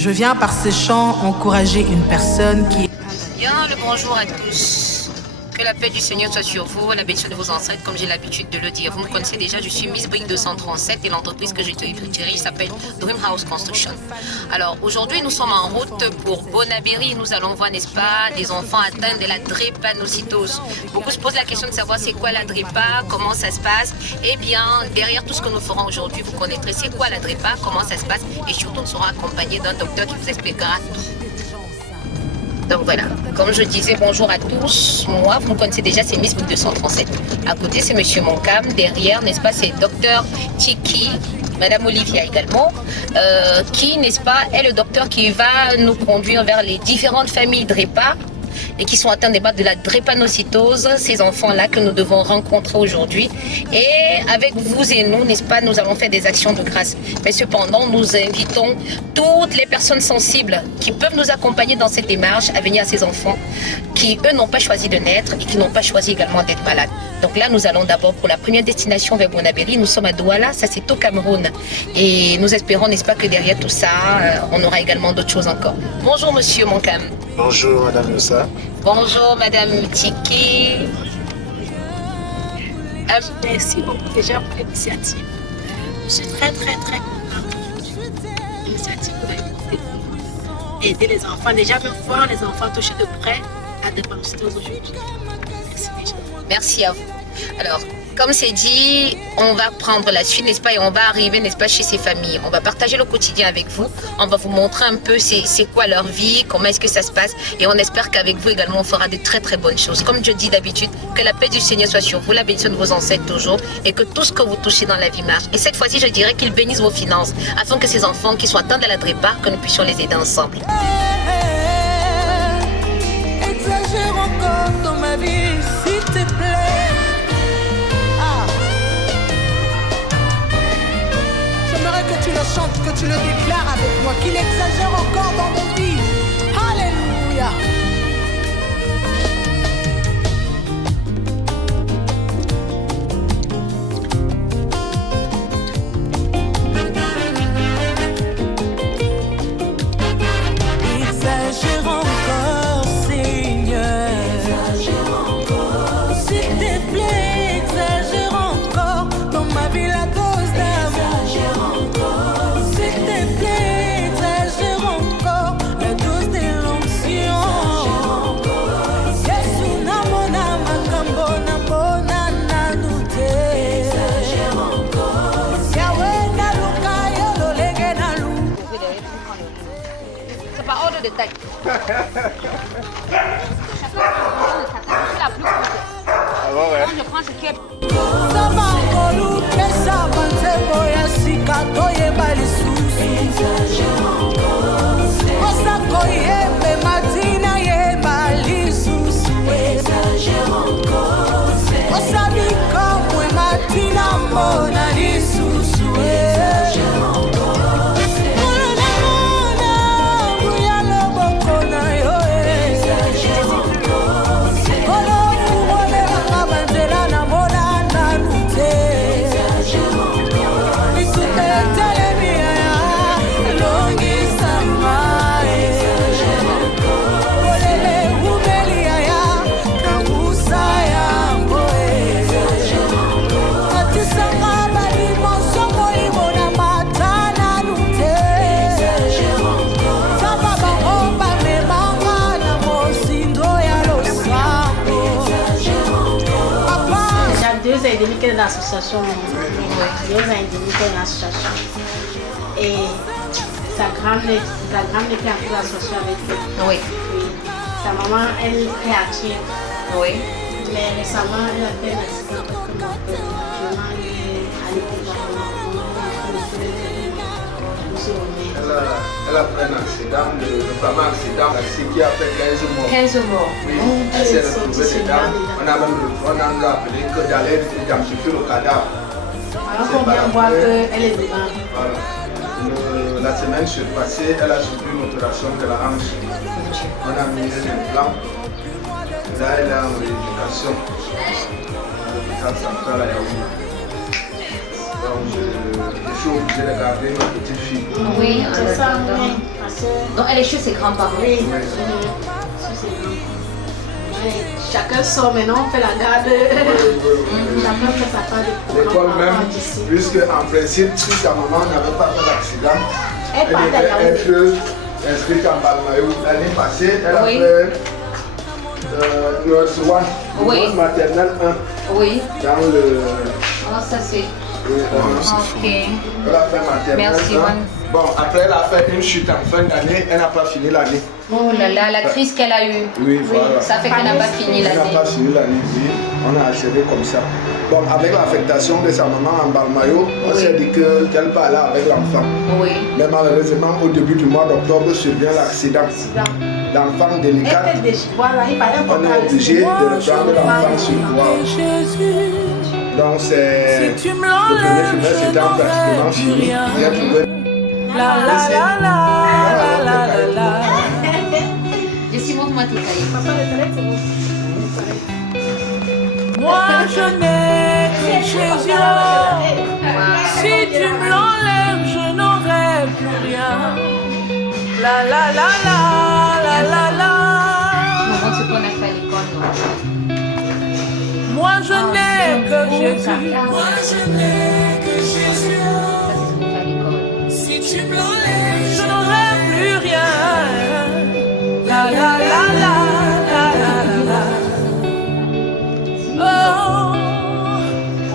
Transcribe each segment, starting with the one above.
Je viens par ces chants encourager une personne qui est... Bien le bonjour à tous. Que la paix du Seigneur soit sur vous, la bénédiction de vos ancêtres, comme j'ai l'habitude de le dire. Vous me connaissez déjà, je suis Miss Brick 237 et l'entreprise que je dirige s'appelle Dream House Construction. Alors aujourd'hui, nous sommes en route pour Bonabéry. Nous allons voir, n'est-ce pas, des enfants atteints de la drépanocytose. Beaucoup se posent la question de savoir c'est quoi la drépa, comment ça se passe. Eh bien, derrière tout ce que nous ferons aujourd'hui, vous connaîtrez c'est quoi la drépa, comment ça se passe et surtout nous serons accompagnés d'un docteur qui vous expliquera tout. Donc voilà, comme je disais, bonjour à tous. Moi, vous me connaissez déjà, c'est Miss 237. À côté, c'est Monsieur Moncam. Derrière, n'est-ce pas, c'est Docteur Tiki, Madame Olivia également, qui, n'est-ce pas, est le docteur qui va nous conduire vers les différentes familles DREPA et qui sont atteints de la drépanocytose, ces enfants-là que nous devons rencontrer aujourd'hui. Et avec vous et nous, n'est-ce pas, nous allons faire des actions de grâce. Mais cependant, nous invitons toutes les personnes sensibles qui peuvent nous accompagner dans cette démarche à venir à ces enfants qui, eux, n'ont pas choisi de naître et qui n'ont pas choisi également d'être malades. Donc là, nous allons d'abord pour la première destination vers Bonabéry. Nous sommes à Douala, ça c'est au Cameroun. Et nous espérons, n'est-ce pas, que derrière tout ça, on aura également d'autres choses encore. Bonjour, Monsieur Moncam. Bonjour, Madame Moussa. Bonjour, Madame Tiki. Merci beaucoup déjà pour l'initiative. Je suis très contente de l'initiative que vous avez portée. Aider les enfants, déjà même voir les enfants touchés de près à la drépanocytose aujourd'hui. Merci déjà. Merci à vous. Alors, comme c'est dit, on va prendre la suite, n'est-ce pas, et on va arriver, n'est-ce pas, chez ces familles. On va partager le quotidien avec vous. On va vous montrer un peu c'est quoi leur vie, comment est-ce que ça se passe. Et on espère qu'avec vous également, on fera de très bonnes choses. Comme je dis d'habitude, que la paix du Seigneur soit sur vous, la bénédiction de vos ancêtres toujours, et que tout ce que vous touchez dans la vie marche. Et cette fois-ci, je dirais qu'ils bénissent vos finances, afin que ces enfants qui sont atteints de la drépa, que nous puissions les aider ensemble. Exagère encore dans ma vie, s'il te plaît. Que tu le chantes, que tu le déclares avec moi, qu'il exagère encore dans nos vies. Alléluia. Exagère encore, Seigneur. Exagère encore, s'il te plaît. Exagère encore dans ma vie la dose d'amour. C'est pas ordre de taille. Je prends ce qui est... L'association, 2 ans et demi qu'elle est l'association. Et sa grande était un peu associée avec elle. Oui. Sa maman, elle est créative. Oui. Mais récemment, elle a fait un accident parce que mon père, vraiment, elle est Elle a fait un accident, le fameux accident qui a fait 15 morts. 15 morts. Oui, elle s'est retrouvée dedans. On a appelé que d'aller identifier le cadavre. Alors qu'on vient voir qu'elle est dedans. Voilà. La semaine passée, elle a subi une opération de la hanche. On a mis un implant. Là, elle est en rééducation. À l'hôpital central à Yaoundé. Donc, je suis obligé de garder ma petite fille. Oui, C'est ça, oui. Parce que, donc elle est chez ses grands-parents. oui, chacun sort maintenant, on fait la garde. Chacun fait sa part de L'école programme même, d'ici. puisque en principe, si sa maman n'avait pas fait d'accident, Elle elle partait à devait être inscrite en Balmayo. L'année passée, elle a Oui. fait Nurse One, Oui. école maternelle 1, Oui. dans le... Oh, ça c'est. Ok. Elle a fait maternelle Merci, 1. One. Bon, après elle a fait une chute en fin d'année, elle n'a pas fini l'année. Oh là là, la crise qu'elle a eue. Oui, voilà. Ça fait qu'elle n'a pas fini Elle n'a l'année. pas fini l'année, oui. On a achevé comme ça. Bon, avec l'affectation de sa maman en Balmayo, on s'est dit qu'elle parlait avec l'enfant. Oui. Mais malheureusement, au début du mois d'octobre, survient l'accident. L'enfant délicat, Elle était déjà, voilà, il fallait on est obligé de reprendre l'enfant sur toi. Donc c'est Si tu me le premier l'enlèves, trimestre je étant pratiquement n'aurai fini. plus rien. J'ai trouvé La la la la la la la la. Jessie, montre-moi tes cahiers. Papa, le téléphone, c'est bon. Moi je n'ai que Jésus. Si tu me l'enlèves, je n'aurai plus rien. La la la la la la la. Maman, ce qu'on a fait à l'école, non. Moi je n'ai que Jésus. Moi, je n'ai que Jésus. Ça, c'est ce qu'on fait à l'école. Si tu me l'enlèves, je n'aurai plus rien. La la la la la la la. Oh,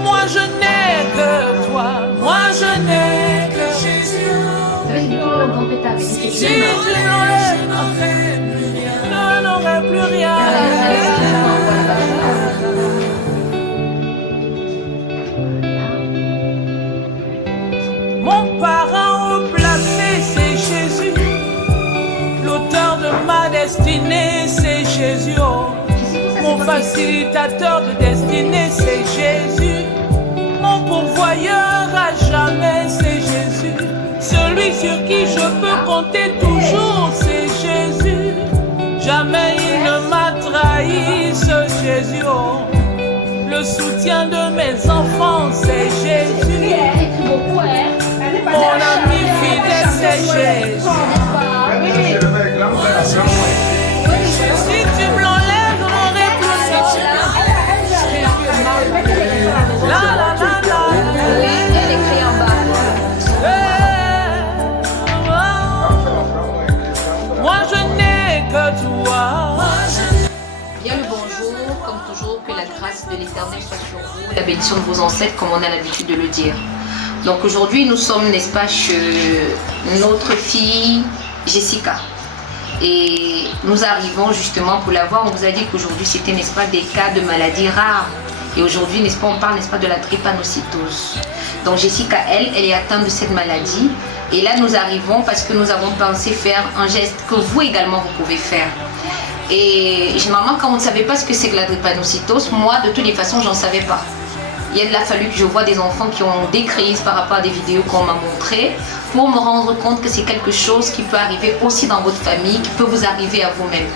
moi je n'ai que toi. Moi je n'ai que Jésus. Ça veut dire que le grand-père t'a avec Si tu me l'enlèves, je n'aurai plus rien. Mon parent au placé, c'est Jésus. L'auteur de ma destinée, c'est Jésus. Oh. Mon facilitateur de destinée, c'est Jésus. Mon pourvoyeur à jamais, c'est Jésus. Celui sur qui je peux compter toujours, c'est Jésus. Jamais il ne m'a trahi, ce Jésus. Oh. Le soutien de mes enfants, c'est Jésus. Mon ami fidèle, c'est Jésus. Si tu me l'enlèves, je n'aurai plus rien. La la la la. Oui, elle écrit en bas. Moi je n'ai que toi. Bien le bonjour, comme toujours, que la grâce de l'Éternel soit sur vous, la bénédiction de vos ancêtres, comme on a l'habitude de le dire. Donc aujourd'hui, nous sommes, n'est-ce pas, chez notre fille Jessica. Et nous arrivons justement pour la voir. On vous a dit qu'aujourd'hui, c'était, n'est-ce pas, des cas de maladies rares. Et aujourd'hui, n'est-ce pas, on parle, n'est-ce pas, de la drépanocytose. Donc Jessica, elle est atteinte de cette maladie. Et là, nous arrivons parce que nous avons pensé faire un geste que vous également, vous pouvez faire. Et généralement, quand on ne savait pas ce que c'est que la drépanocytose, moi, de toutes les façons, j'en savais pas. Il a fallu que je voie des enfants qui ont des crises par rapport à des vidéos qu'on m'a montrées pour me rendre compte que c'est quelque chose qui peut arriver aussi dans votre famille, qui peut vous arriver à vous-même.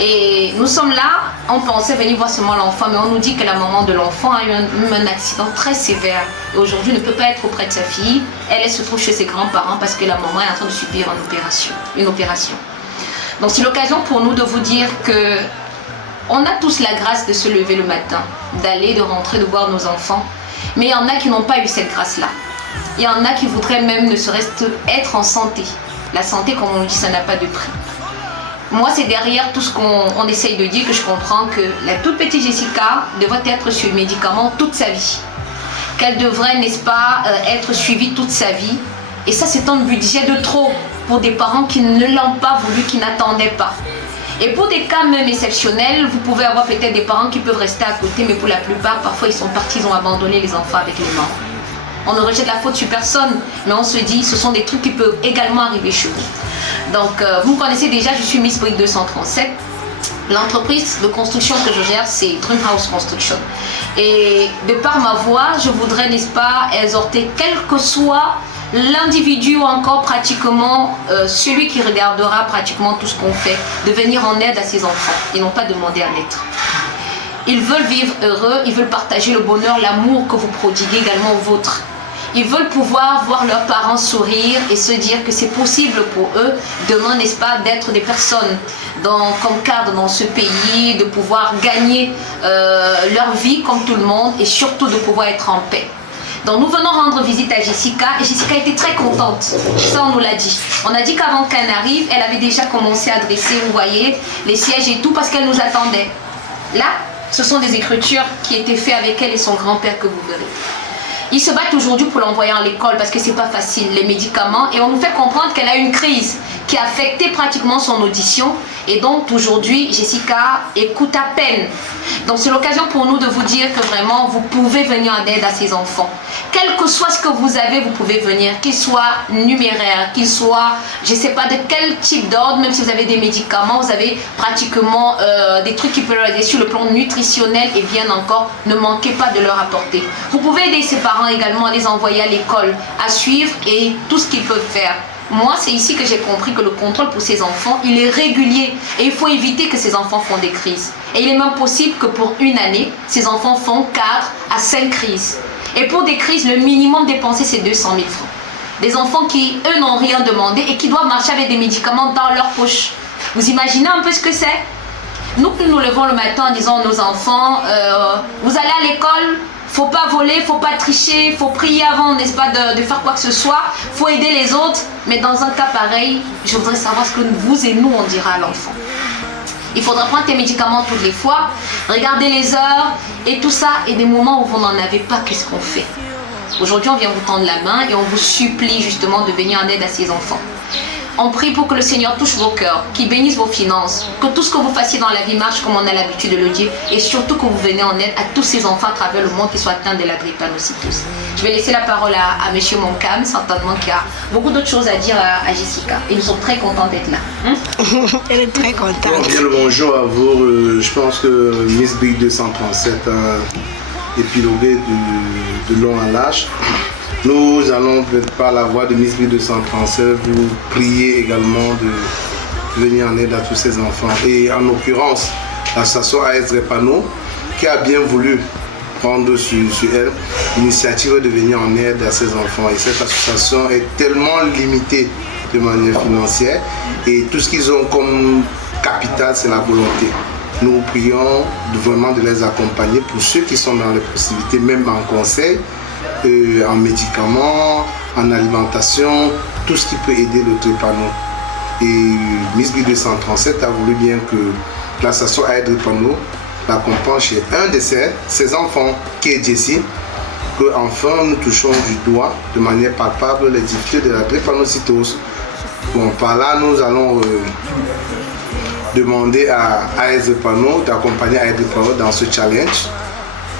Et nous sommes là, on pensait venir voir seulement l'enfant, mais on nous dit que la maman de l'enfant a eu un accident très sévère. Et aujourd'hui, ne peut pas être auprès de sa fille. Elle se trouve chez ses grands-parents parce que la maman est en train de subir une opération. Donc c'est l'occasion pour nous de vous dire que on a tous la grâce de se lever le matin, d'aller, de rentrer, de voir nos enfants. Mais il y en a qui n'ont pas eu cette grâce-là. Il y en a qui voudraient même ne serait-ce être en santé. La santé, comme on dit, ça n'a pas de prix. Moi, c'est derrière tout ce qu'on essaye de dire que je comprends que la toute petite Jessica devrait être sur médicaments toute sa vie. Qu'elle devrait, n'est-ce pas, être suivie toute sa vie. Et ça, c'est un budget de trop pour des parents qui ne l'ont pas voulu, qui n'attendaient pas. Et pour des cas même exceptionnels, vous pouvez avoir peut-être des parents qui peuvent rester à côté, mais pour la plupart, parfois ils sont partis, ils ont abandonné les enfants avec les morts. On ne rejette la faute sur personne, mais on se dit, ce sont des trucs qui peuvent également arriver chez vous. Donc, vous me connaissez déjà, je suis Miss Brick 237. L'entreprise de construction que je gère, c'est Dream House Construction. Et de par ma voix, je voudrais, n'est-ce pas, exhorter, quel que soit l'individu ou encore pratiquement celui qui regardera pratiquement tout ce qu'on fait, de venir en aide à ses enfants et non pas demander à l'être. Ils veulent vivre heureux, ils veulent partager le bonheur, l'amour que vous prodiguez également au vôtre. Ils veulent pouvoir voir leurs parents sourire et se dire que c'est possible pour eux demain, n'est-ce pas, d'être des personnes comme cadre dans ce pays, de pouvoir gagner leur vie comme tout le monde et surtout de pouvoir être en paix. Donc nous venons rendre visite à Jessica et Jessica était très contente. Ça, on nous l'a dit. On a dit qu'avant qu'elle arrive, elle avait déjà commencé à dresser, vous voyez, les sièges et tout parce qu'elle nous attendait. Là, ce sont des écritures qui étaient faites avec elle et son grand-père que vous verrez. Ils se battent aujourd'hui pour l'envoyer à l'école parce que c'est pas facile, les médicaments. Et on nous fait comprendre qu'elle a une crise qui a affecté pratiquement son audition. Et donc aujourd'hui, Jessica écoute à peine. Donc c'est l'occasion pour nous de vous dire que vraiment, vous pouvez venir en aide à ces enfants. Quel que soit ce que vous avez, vous pouvez venir. Qu'il soit numéraire, qu'il soit, je ne sais pas de quel type d'ordre, même si vous avez des médicaments, vous avez pratiquement des trucs qui peuvent aider sur le plan nutritionnel et bien encore, ne manquez pas de leur apporter. Vous pouvez aider ses parents également à les envoyer à l'école, à suivre et tout ce qu'ils peuvent faire. Moi, c'est ici que j'ai compris que le contrôle pour ces enfants, il est régulier et il faut éviter que ces enfants font des crises. Et il est même possible que pour une année, ces enfants font 4 à 5 crises. Et pour des crises, le minimum dépensé, c'est 200 000 francs. Des enfants qui, eux, n'ont rien demandé et qui doivent marcher avec des médicaments dans leur poche. Vous imaginez un peu ce que c'est? Nous nous levons le matin en disant à nos enfants, vous allez à l'école, faut pas voler, faut pas tricher, faut prier avant, n'est-ce pas, de faire quoi que ce soit, faut aider les autres. Mais dans un cas pareil, je voudrais savoir ce que vous et nous, on dira à l'enfant. Il faudra prendre tes médicaments toutes les fois, regarder les heures et tout ça. Et des moments où vous n'en avez pas, qu'est-ce qu'on fait? Aujourd'hui, on vient vous tendre la main et on vous supplie justement de venir en aide à ces enfants. On prie pour que le Seigneur touche vos cœurs, qu'il bénisse vos finances, que tout ce que vous fassiez dans la vie marche comme on a l'habitude de le dire et surtout que vous venez en aide à tous ces enfants à travers le monde qui sont atteints de la drépanocytose. Je vais laisser la parole à M. Moncam, certainement qui a beaucoup d'autres choses à dire à Jessica. Et nous sommes très contents d'être là. Elle est très contente. Bien le bonjour à vous. Je pense que Miss Big 237 a épilogué de long à large. Nous allons, par la voix de Miss B237, vous prier également de venir en aide à tous ces enfants. Et en l'occurrence, l'association AS Repano, qui a bien voulu prendre sur elle l'initiative de venir en aide à ces enfants. Et cette association est tellement limitée de manière financière et tout ce qu'ils ont comme capital, c'est la volonté. Nous prions vraiment de les accompagner pour ceux qui sont dans les possibilités, même en conseil, en médicaments, en alimentation, tout ce qui peut aider le drépano. Et Miss B237 a voulu bien que l'association AS Repano l'accompagne chez un de ses enfants, qui est Jessie, que enfin nous touchons du doigt de manière palpable les difficultés de la drépanocytose. Bon, par là, nous allons demander à AS Repano d'accompagner AS Repano dans ce challenge.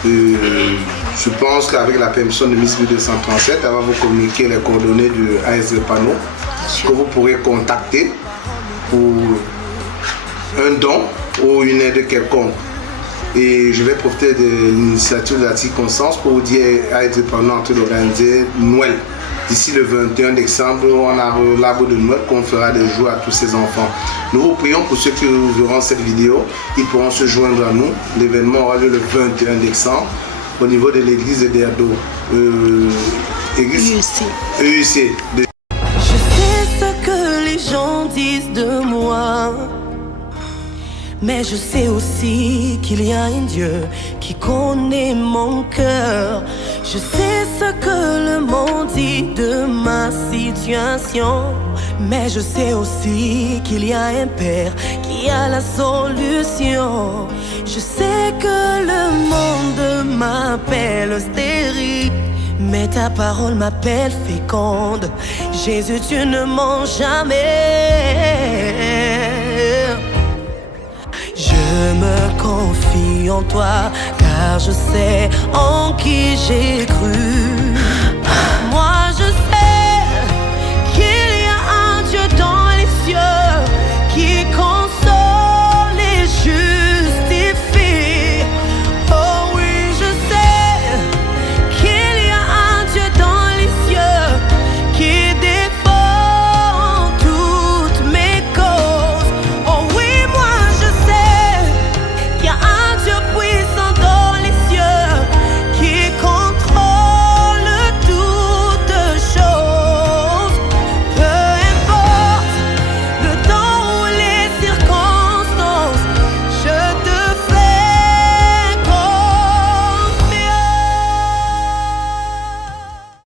Je pense qu'avec la permission de Miss B237, elle va vous communiquer les coordonnées de AS Repano que vous pourrez contacter pour un don ou une aide quelconque. Et je vais profiter de l'initiative de la circonstance pour vous dire AS Repano en train d'organiser Noël. D'ici le 21 décembre, on a l'arbre de Noël qu'on fera des jours à tous ces enfants. Nous vous prions pour ceux qui verront cette vidéo, ils pourront se joindre à nous. L'événement aura lieu le 21 décembre au niveau de l'église de Derdo. Église EUC. Je sais ce que les gens disent de moi, mais je sais aussi qu'il y a un Dieu qui connaît mon cœur. Je sais ce que le monde dit de ma situation, mais je sais aussi qu'il y a un Père qui a la solution. Je sais que le monde m'appelle stérile, mais ta parole m'appelle féconde. Jésus, tu ne mens jamais. Je me confie en toi, car je sais en qui j'ai cru.